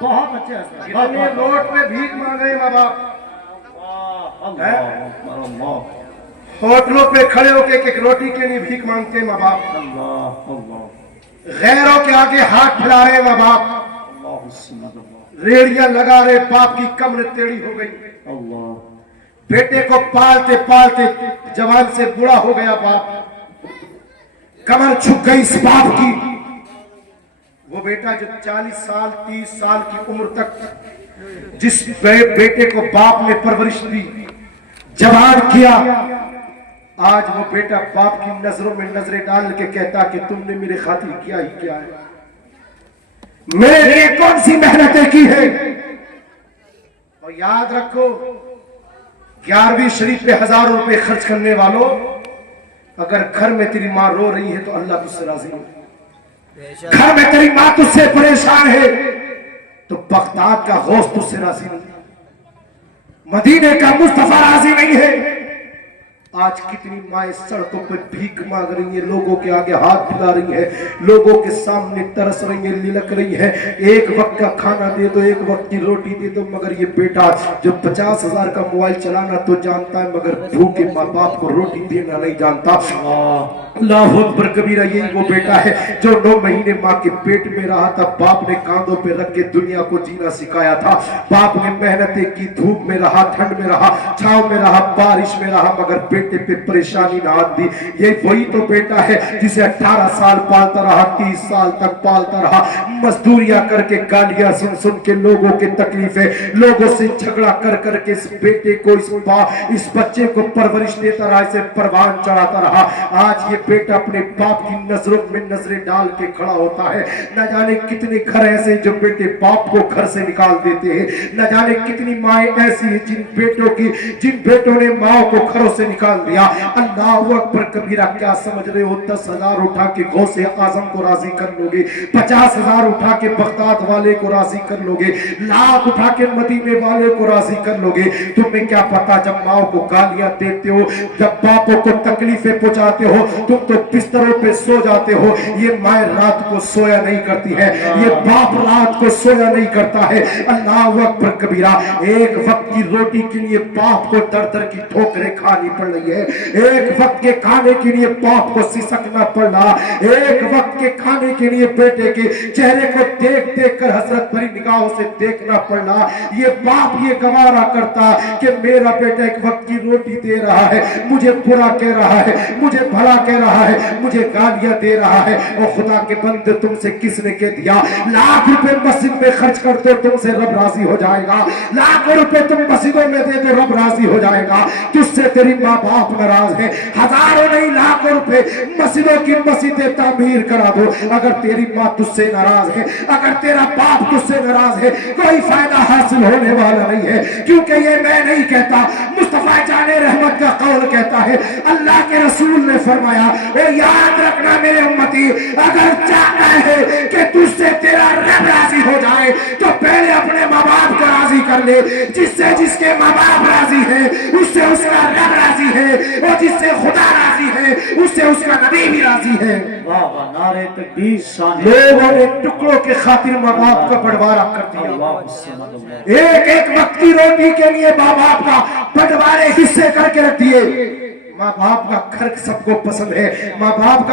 بہت اچھے حضرت، کتنے روڈ پہ بھیک مانگے ماں باپ، ہوٹلوں پہ کھڑے ہو کے ایک روٹی کے لیے بھیک مانگتے ہیں ماں باپ، غیروں کے آگے ہاتھ پھیلا رہے ماں باپ، ریڑیاں لگا رہے، باپ کی کمر ٹیڑھی ہو گئی، بیٹے کو پالتے پالتے جوان سے بوڑھا ہو گیا باپ، کمر جھک گئی اس باپ کی۔ وہ بیٹا جو 40 سال 30 سال کی عمر تک جس بیٹے کو باپ نے پرورش دی، جوان کیا، آج وہ بیٹا باپ کی نظروں میں نظریں ڈال کے کہتا کہ تم نے میرے خاطر کیا ہی کیا ہے، میرے لیے کون سی محنتیں کی ہے۔ اور یاد رکھو 11ویں شریف پہ 1000 روپے خرچ کرنے والوں، اگر گھر میں تیری ماں رو رہی ہے تو اللہ تجھ سے راضی نہیں، گھر میں تیری ماں تجھ سے پریشان ہے تو بغداد کا غوث تجھ سے راضی نہیں، مدینے کا مصطفیٰ راضی نہیں ہے۔ آج کتنی مائیں سڑکوں پر بھیک مانگ رہی ہیں، لوگوں کے آگے ہاتھ پھیلا رہی ہیں، لوگوں کے سامنے ترس رہی ہیں، للک رہی ہیں، ایک وقت کا کھانا دے دو، ایک وقت کی روٹی دے دو، مگر یہ بیٹا جو 50,000 کا موبائل چلانا تو جانتا ہے مگر بھوکے ماں باپ کو روٹی دینا نہیں جانتا۔ اللہ اکبر کبیرہ، یہی وہ بیٹا ہے جو 9 مہینے ماں کے پیٹ میں رہا تھا، باپ نے کاندھوں پہ رکھ کے دنیا کو جینا سکھایا تھا، باپ نے محنتیں کی، دھوپ میں رہا، ٹھنڈ میں رہا، چھاؤں میں رہا، بارش میں رہا، مگر بیٹے پہ پریشانی نہ آتی۔ یہ وہی تو بیٹا ہے جسے 18 سال پالتا رہا، 30 سال تک پالتا رہا، مزدوریاں کر کے، گالیاں سن سن کے، لوگوں کے تکلیفیں، لوگوں سے جھگڑا کر کر کے اس بیٹے کو، اس بچے کو پرورش دیتا رہا، اسے پروان چڑھاتا رہا۔ آج یہ بیٹا اپنے باپ کی نظروں میں نظریں ڈال کے کھڑا ہوتا ہے۔ نہ جانے کتنے گھر ایسے جو بیٹے باپ کو گھر سے نکال دیتے ہیں، نہ جانے کتنی مائیں ایسی ہیں جن بیٹوں نے ماں کو گھروں سے نکال دیا۔ اللہ اکبر کبیرہ، کیا سمجھ رہے ہو 10,000 اٹھا کے غوث اعظم کو راضی کر لو گے، 50,000 اٹھا کے بغداد والے کو راضی کر لو گے، لاکھ اٹھا کے مدینے والے کو راضی کر لو گے؟ تمہیں کیا پتا جب ماں کو گالیاں دیتے ہو، جب باپوں کو تکلیفیں پہنچاتے ہو، تم تو بستروں پہ سو جاتے ہو، یہ مائیں رات کو سویا نہیں کرتی ہے، یہ باپ رات کو سویا نہیں کرتا ہے۔ اللہ اکبر کبیرہ، ایک وقت کی روٹی کے لیے باپ کو در در کی ٹھوکریں کھانی پڑ رہی ہے، ایک وقت کے کھانے کے لیے باپ کو سسکنا پڑ رہا، ایک وقت کے کھانے کے لیے بیٹے کے چہرے کو دیکھ دیکھ کر حسرت بھری نگاہوں سے دیکھنا پڑ رہا۔ یہ باپ یہ گوارا کرتا کہ میرا بیٹا ایک وقت کی روٹی دے رہا ہے، مجھے برا کہہ رہا ہے، مجھے بھلا کہہ رہا ہے، مجھے گالیاں دے رہا ہے۔ اور خدا کے بندے، تم سے کس نے کہہ دیا لاکھ روپے مسجد میں خرچ کر دو تم سے رب راضی ہو جائے گا، لاکھ روپے تم مسجدوں میں دے دو رب راضی ہو جائے گا؟ تجھ سے تیری ماں باپ ناراض ہے، ہزاروں نہیں لاکھوں روپے مسجدوں کی مسجدیں تعمیر کرا دو، اگر تیری ماں تجھ سے ناراض ہے، اگر تیرا باپ تجھ سے ناراض ہے، کوئی فائدہ حاصل ہونے والا نہیں ہے۔ کیونکہ یہ میں نہیں کہتا، مصطفیٰ جان رحمت کا قول کہتا ہے، اللہ کے رسول نے فرمایا، اے یاد رکھنا میرے امتی، اگر چاہتا ہے کہ تجھ سے تیرا رب راضی ہو جائے تو پہلے اپنے ماں باپ کو راضی کر لے۔ جس کے ماں باپ راضی ہے اس سے اس کا رب راضی ہے، اور جس سے خدا راضی ہے اس سے اس کا نبی بھی راضی ہے۔ نعرہ تکبیر، شان لوگوں نے ٹکڑوں کے خاطر ماں باپ کا بٹوارا کر دیا، ایک ایک وقت کی روٹی کے لیے ماں باپ کا بٹوارے حصے کر کے رکھ دیے۔ ماں باپ کا گھر سب کو پسند ہے، ماں باپ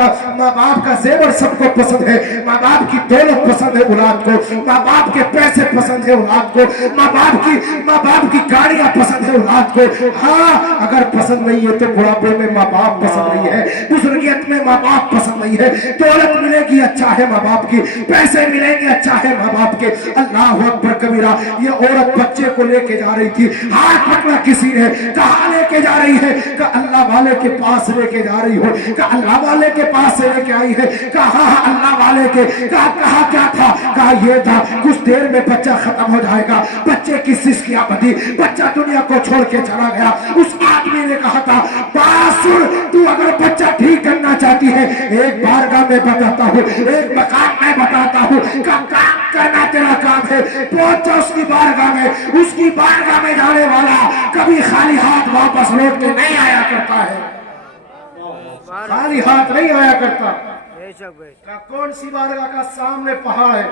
کا زیور سب کو پسند ہے، ماں باپ کی دولت پسند ہے اولاد کو، ماں باپ کے پیسے پسند ہے اولاد کو، ماں باپ کی گاڑیاں پسند ہے اولاد کو۔ ہاں، اگر پسند نہیں ہے تو بڑھاپے میں ماں باپ پسند نہیں ہے، بزرگیت میں ماں باپ پسند نہیں ہے، دولت ملے گی اچھا ہے ماں باپ کی، پیسے ملیں گے اچھا ہے ماں باپ کے۔ اللہ اکبر کبیرہ، یہ عورت بچے کو لے کے جا رہی تھی، ہاتھ پکڑا کسی نے، کہاں لے کے جا رہی ہے؟ کہ اللہ والے کے پاس لے کے جا رہی ہو، کہ اللہ والے کے پاس سے لے کے آئی ہے؟ کہا اللہ والے کے، کہا کیا تھا؟ کہا یہ تھا کچھ دیر میں بچہ ختم ہو جائے گا۔ بچے کی سسکیاں بدھی، بچہ دنیا کو چھوڑ کے چلا گیا۔ اس آدمی نے کہا تھا، بات سن، تو اگر بچہ ٹھیک کرنا چاہتی ہے ایک بارگاہ میں بتاتا ہوں، ایک مقام میں بتاتا ہوں، کام کرنا تیرا کام ہے، پہنچ جا اس کی بارگاہ میں۔ اس کی بارگاہ میں جانے والا کبھی خالی ہاتھ واپس لوٹ کے نہیں آیا کرتا ہے، خالی ہاتھ نہیں آیا کرتا۔ کون سی بارگاہ کا؟ سامنے پہاڑ ہے،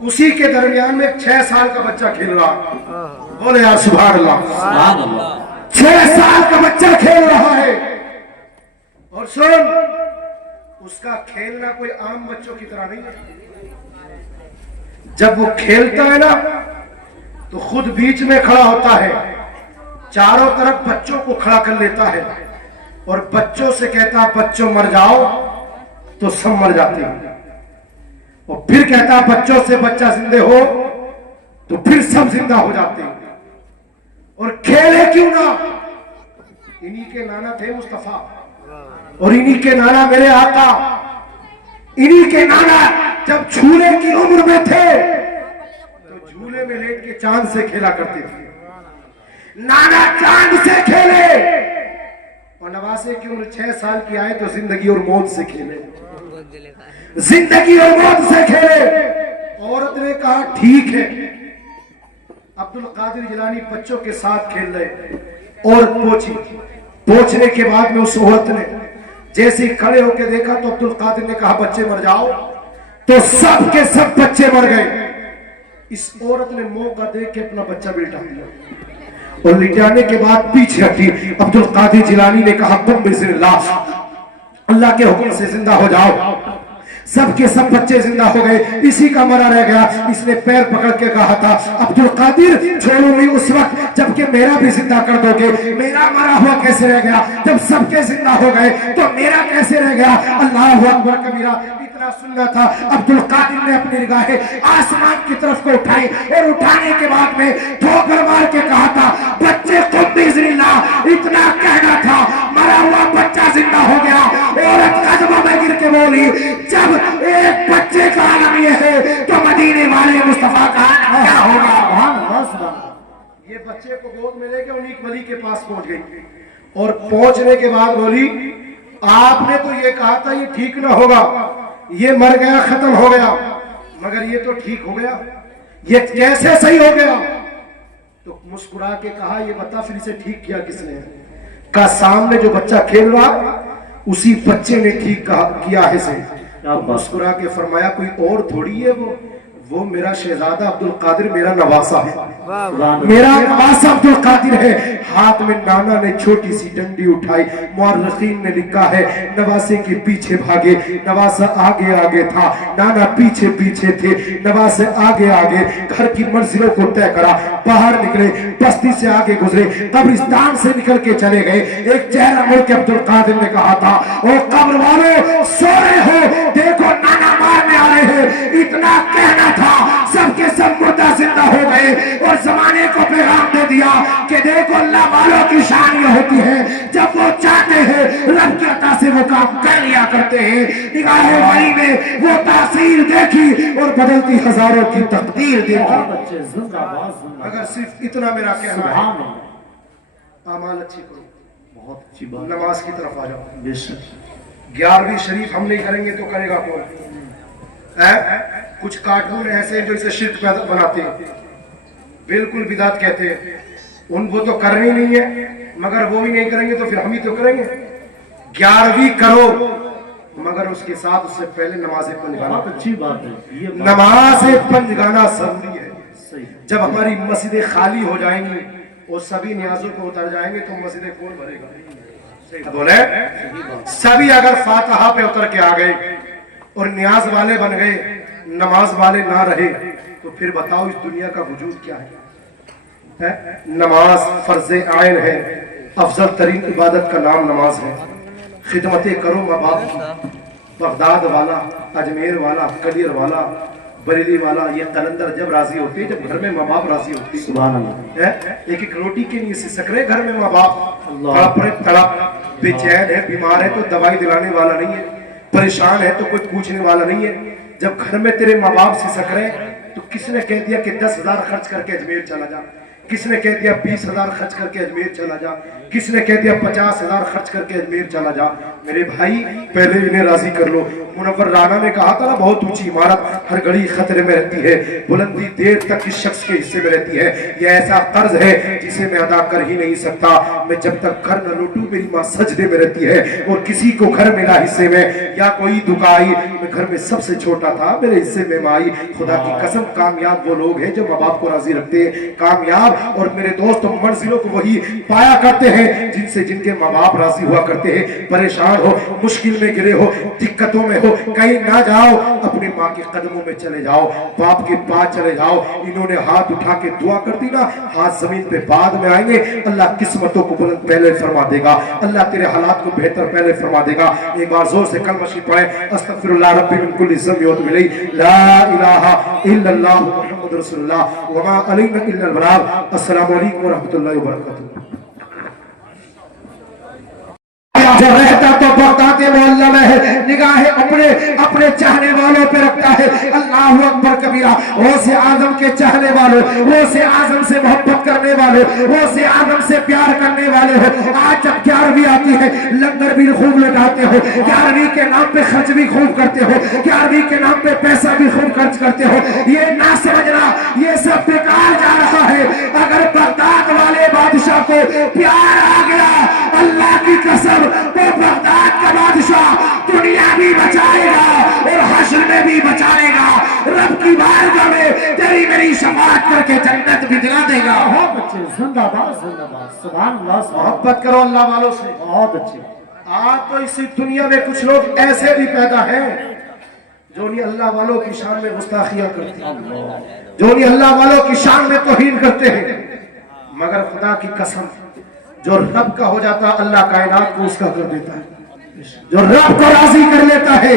उसी के दरमियान में 6 साल का बच्चा खेल रहा। बोले यार सुभान अल्लाह। सुभान अल्लाह। 6 साल का बच्चा खेल रहा है। और सुन, उसका खेलना कोई आम बच्चों की तरह नहीं है। जब वो खेलता है ना तो खुद बीच में खड़ा होता है, चारों तरफ बच्चों को खड़ा कर लेता है और बच्चों से कहता बच्चों मर जाओ, तो सब मर जाते हैं। और फिर कहता बच्चों से बच्चा जिंदे हो, तो फिर सब जिंदा हो जाते हैं। और खेले क्यों ना, इन्हीं के नाना थे मुस्तफा, और इन्हीं के नाना मेरे आका। इन्हीं के नाना जब झूले की उम्र में थे तो झूले में लेट के चांद से खेला करते थे। नाना चांद से खेले, और नवासे की उम्र 6 साल की आए तो जिंदगी और मौत से खेले। जिंदगी और मौत से खेले। औरत ने कहा ठीक है। अब्दुल कादिर जिलानी बच्चों के साथ खेल रहे। औरत पहुंची, पहुंचने के बाद में उस औरत ने जैसे ही खड़े होकर देखा तो अब्दुल कादिर ने कहा बच्चे मर जाओ, तो सब के सब बच्चे मर गए। इस औरत ने मौका देख के अपना बच्चा भी लिटा दिया और लिटाने के बाद पीछे हटी। अब्दुल कादिर जिलानी ने कहा तुम बिस्मिल्लाह, अल्लाह के हुक्म से जिंदा हो जाओ। सबके सब बच्चे जिंदा हो गए, इसी का मरा रह गया। इसने पैर पकड़ के कहा था अब्दुल कादिर छोड़ो नहीं उस वक्त जबकि मेरा भी जिंदा कर दोगे। मेरा मरा हुआ कैसे रह गया, जब सबके जिंदा हो गए तो मेरा कैसे रह गया। अल्लाह अकबर कबीरा। इतना सुनना था। अब्दुल कादिर ने अपनी निगाहें आसमान की तरफ को उठाई और उठाने के बाद में ठोकर मार के कहा था बच्चे खुद बिस्मिल्लाह। इतना कहना था, मरा हुआ बच्चा जिंदा हो गया। औरत कदमों में गिर के बोली जब एक बच्चे का आलम ये है तो मदीने वाले मुस्तफा का क्या होगा। ये बच्चे को गोद में लेके उन्हीं वली के पास पहुंच गई और पहुंचने के बाद बोली आपने तो ये कहा था ये ठीक ना होगा, ये मर गया खत्म हो गया, मगर ये तो ठीक हो गया, ये कैसे सही हो गया। तो मुस्कुरा के कहा ये बता फिर इसे ठीक किया किसने। का सामने जो बच्चा खेल रहा उसी बच्चे ने ठीक किया है सही। मुस्कुरा के फरमाया कोई और थोड़ी है वो मेरा शहजादा अब्दुल कादिर, मेरा नवासा है, मेरा नवासा अब्दुल कादिर है। हाथ में नाना ने छोटी सी डंडी उठाई। मुअर्रिखीन ने लिखा है नवासे के पीछे भागे, नवासा आगे आगे था, नाना पीछे पीछे थे, नवासे आगे आगे घर की मंजिलों को तय करा, बाहर निकले, बस्ती से आगे गुजरे, कब्रिस्तान से निकल के चले गए। एक चेहरा मुड़ के अब्दुल कादिर ने कहा था ओ कब्र वालों सो रहे हो, देखो नाना मारने आ रहे हैं। इतना कहना था, सबके सब मुर्दा जिंदा हो गए और जमाने को पैगाम दे दिया कि देखो अल्लाह वालों की शान ये होती है जब वो चाहते हैं रब की अता से वो काम कर लिया करते हैं। निगाहे वली में वो तासीर देखी और बदलती हजारों की तकदीर देखी। अगर सिर्फ इतना मेरा कहना है, आमाल अच्छी करो, बहुत अच्छी बात, नमाज की तरफ आ जाओ। बेशक 11वीं शरीफ हम नहीं करेंगे तो करेगा कौन। कुछ कार्टून ऐसे जो इसे शिर्क बनाते हैं, बिल्कुल बिदात कहते हैं, उनको तो करनी नहीं है, मगर वो भी नहीं करेंगे तो फिर हम ही तो करेंगे। 11वीं करो मगर उसके साथ उससे पहले नमाज़ पंजगाना। अच्छी बात है, नमाज पंजगाना जरूरी है। जब हमारी मस्जिदें खाली हो जाएंगी और सभी न्याजों को उतर जाएंगे तो मस्जिदें कौन भरेगा। बोले सभी अगर फातिहा पे उतर के आ गए और न्याज वाले बन गए, नमाज वाले ना रहे, तो फिर बताओ इस दुनिया का वजूद क्या है। नमाज फर्ज आइन है, अफजल तरीन इबादत का नाम नमाज है। खिदमतें करो माँ बाप की। बगदाद वाला, अजमेर वाला, कलियर वाला, बरेली वाला, ये कलंदर जब राजी होते हैं, जब घर में माँ बाप राजी होते हैं। सुभान अल्लाह। एक एक रोटी के लिए सिसक रहे घर में माँ बाप, तड़प बेचैन है, बीमार है तो दवाई दिलाने वाला नहीं है, परेशान है तो कोई पूछने वाला नहीं है। जब घर में तेरे माँ बाप सिसक रहे तो किसने कह दिया कि 10,000 खर्च करके अजमेर चला जा, किसने कह दिया 20,000 खर्च करके अजमेर चला जा, किसने कह दिया 50,000 खर्च करके अजमेर चला जा। मेरे भाई पहले इन्हें राजी कर लो, मुनव्वर राना ने कहा था ना, बहुत ऊंची इमारत हर घड़ी खतरे में रहती है, बुलंदी देर तक इस शख्स के हिस्से में रहती है। यह ऐसा कर्ज है जिसे मैं अदा कर ही नहीं सकता। मैं जब तक घर न लौटूं मेरी माँ सजदे में रहती है, और किसी को घर मिला हिस्से में या कोई दुकाई, मैं घर में सबसे छोटा था, मेरे हिस्से में माई। खुदा की कसम, कामयाब वो लोग हैं जो माँ बाप को राजी रखते हैं। कामयाब और मेरे दोस्त मंजिलों को वही पाया करते हैं जिनसे जिनके माँ बाप राजी हुआ करते हैं। परेशान हो, मुश्किल में गिरे हो, दिक्कतों में हो, कहीं ना जाओ, अपनी माँ के कदमों में चले जाओ, बाप के पास चले जाओ। इन्होंने हाथ उठा के दुआ कर दी ना, हाथ जमीन पे बाद में आएंगे। अल्लाह किस्मतों को बुलंद पहले फरमा देगा, अल्लाह तेरे हालात को बेहतर पहले फरमा देगा। एक बार जोर से कलमा शरीफ पढ़े, अस्तगफिरुल्लाह रब्बी मिन कुल्ली ज़ंबि व अतूबु इलैहि, ला इलाहा इल्लल्लाह मुहम्मदुर रसूलुल्लाह व मा अलैना इल्लल बलाग। अस्सलामु अलैकुम व रहमतुल्लाहि व बरकातुहू। जो रहता तो बगदाद मोहल्ला में है, निगाहें अपने अपने चाहने वालों पे रखता है। अल्लाह अकबर कबीरा। गौसे आजम के चाहने वालों, गौसे आजम से मोहब्बत करने वालों, गौसे आजम से प्यार करने वाले हो, आज जब 11वीं आती है लंगर भी खूब लगाते हो, 11वीं के नाम पे खर्च भी खूब करते हो, 11वीं के नाम पे पैसा भी खूब खर्च करते हो। ये ना समझना, ये सब बेकार जा रहा है। अगर बगदाद वाले बादशाह को प्यार आ गया, अल्लाह की कसम, तो बगदाद का बादशाह दुनिया भी बचाएगा और हश्र में भी बचाएगा। रब की बारगाह में तेरी मेरी शफाअत करके जन्नत भी दिला देगा। बहुत अच्छे, जिंदाबाद जिंदाबाद, सुभान अल्लाह। मोहब्बत करो अल्लाह वालों से। बहुत अच्छे। आज तो इसी दुनिया में कुछ लोग ऐसे भी पैदा हैं जो नहीं अल्लाह वालों की शान में गुस्ताखियां करते हैं, जो नहीं अल्लाह वालों की शान में तौहीन करते हैं। मगर खुदा की कसम, जो रब का हो जाता अल्लाह कायनात को उसका कर देता है। जो रब को राजी कर लेता है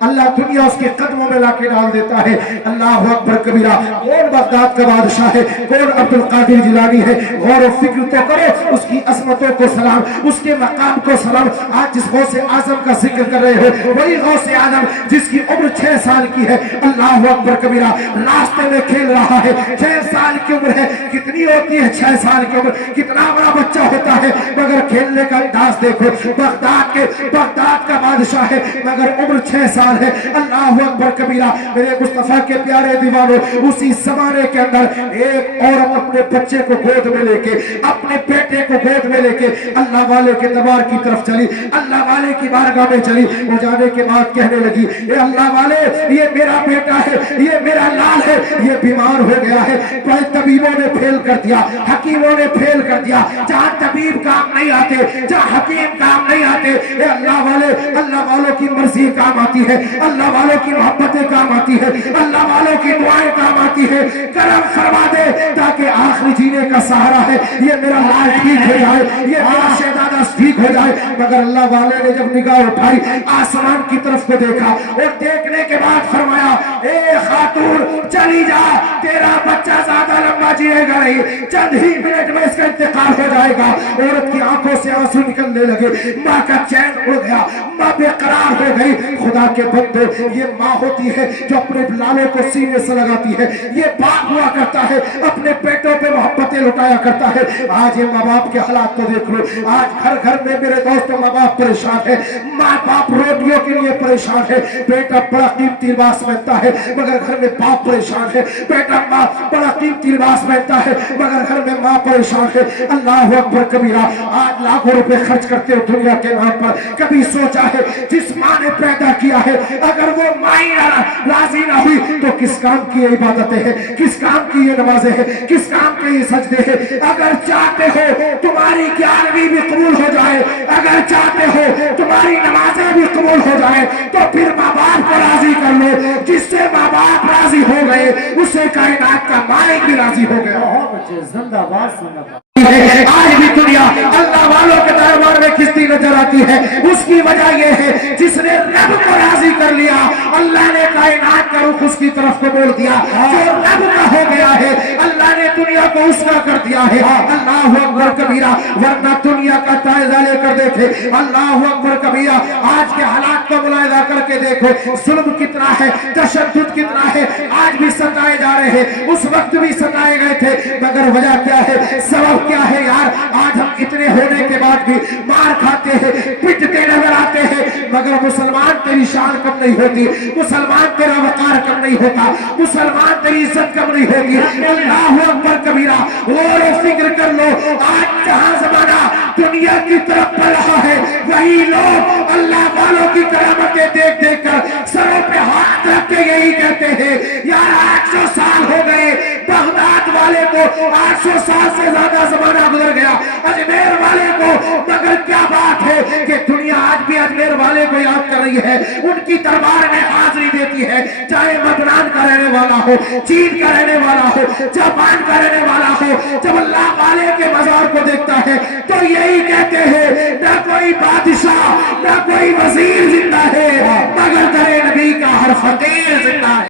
अल्लाह दुनिया उसके कदमों में लाके डाल देता है। अल्लाह अकबर कबीरा। कौन बगदाद का बादशाह है, कौन अब्दुल कादिर जिलानी है? गौर और फिक्र तो करो, उसकी अजमतों को सलाम, उसके मकाम को सलाम। आज जिस गौसे आजम का जिक्र कर रहे हो, वही गौसे आजम जिसकी उम्र 6 साल की है। अल्लाह अकबर कबीरा। रास्ते में खेल रहा है, 6 साल की उम्र है। कितनी होती है 6 साल की उम्र? कितना बड़ा बच्चा होता है, मगर खेलने का अंदाज देखो। बगदाद का बादशाह है, मगर उम्र 6 साल है। अल्लाह अकबर कबीरा। मेरे मुस्तफा के प्यारे दीवानों, उसी जमाने के अंदर एक औरत अपने बच्चे को गोद में लेके, अपने बेटे को गोद में लेके अल्लाह वाले के दरबार की तरफ चली, अल्लाह वाले की बारगाह में चली। वो जाने के बाद कहने लगी, ये अल्लाह वाले, ये मेरा बेटा है, ये मेरा लाल है, ये बीमार हो गया है। पर तबीबों ने फेल कर दिया, हकीमों ने फेल कर दिया। जहाँ तबीब काम नहीं आते, जहाँ हकीम काम नहीं आते, ये अल्लाह वाले, अल्लाह वालों की मर्जी काम आती है, अल्लाह वालों की मोहब्बतें काम आती है, अल्लाह वालों की दुआएं काम आती है। करम फरमा दे ताकि आखिरी जीने का सहारा है, ये मेरा लाल ठीक हो जाए, ये मेरा शहजादा ठीक हो जाए। मगर अल्लाह वाले ने जब निगाह उठाई, आसमान की तरफ को देखा और देखने के बाद फरमाया, ए खातून चली जा, तेरा बच्चा ज्यादा लंबा जिएगा नहीं, चंद ही मिनट में इसका इंतकाल हो जाएगा। औरत की आंखों से आंसू निकलने लगे, माँ का चैन उड़ गया, माँ बेकरार हो गई। खुदा के बंदे, ये माँ होती है जो अपने लालों को सीने से लगाती है, ये बाप हुआ करता है, अपने पेटों पे मोहब्बतें लुटाया करता है। आज ये माँ बाप के हालात को देख लो, आज घर घर में मेरे दोस्तों माँ बाप परेशान है, माँ बाप रोटियों के लिए परेशान है। बेटा बड़ा कीमती लिबास पहनता है मगर घर में बाप परेशान है, बेटा माँ बड़ा कीमती लिबास पहनता है मगर घर में माँ परेशान है। अल्लाह अकबर कबीरा। आज लाखों रुपए खर्च करते हो दुनिया के नाम पर, कभी सोचा है जिस माँ ने पैदा किया है, अगर वो माई राजी ना हुई तो किस काम की ये इबादतें हैं, किस काम की ये नमाजें हैं, किस काम के ये सजदे हैं। अगर चाहते हो तुम्हारी 11वीं भी कबूल हो जाए, अगर चाहते हो तुम्हारी नमाजें भी कबूल हो जाए, तो फिर माँ बाप को राजी कर लो। जिससे माँ बाप राजी हो गए, उससे कायनात का मालिक भी राजी हो गया। बहुत अच्छे, जिंदाबाद जिंदाबाद। आज भी दुनिया अल्लाह वालों के दरबार में खिसती नजर आती है। उसकी वजह यह है जिसने रब को राजी कर लिया, अल्लाह ने कायनात का रुख उसकी तरफ को बोल दिया। जो रब का हो गया है, अल्लाह ने दुनिया को उसका कर दिया है। अल्लाह अकबर कबीरा। वरना दुनिया का जायजा लेकर देखे, अल्लाह अकबर कबीरा। आज के हालात को मुलाहिजा करके देखो, जुल्म कितना है, तशद्दुद कितना है। आज भी सताए जा रहे हैं, उस वक्त भी सताए गए थे, मगर वजह क्या है, सबब क्या है यार? आज हम इतने होने के बाद भी मार खाते हैं, पिटते नजर आते हैं, मगर मुसलमान तेरी शान कम नहीं होती, मुसलमान तेरा वकार कम नहीं होता, मुसलमान तेरी इज्जत कम नहीं होगी। अल्लाह अकबर कबीरा। गौर व फिक्र कर लो, आज जहां जमाना दुनिया की तरफ बढ़ रहा है, वही लोग अल्लाह वालों की करामतें देख देख कर सरों पे हाथ रख के यही कहते हैं, यार 800 साल हो गए बगदाद वाले को, 800 साल से ज्यादा जमाना गुजर गया अजमेर वाले को, मगर क्या बात है कि दुनिया आज भी अजमेर वाले को याद कर रही है, उनकी दरबार में हाजिरी देती है, चाहे मदनान का रहने वाला हो, चीन का रहने वाला हो, जापान का रहने वाला हो। जब अल्लाह वाले के मजार को देखता है तो यही कहते हैं, ना कोई बादशाह ना कोई वजीर जिंदा है, मगर करे नबी का हर फकीर जिंदा है।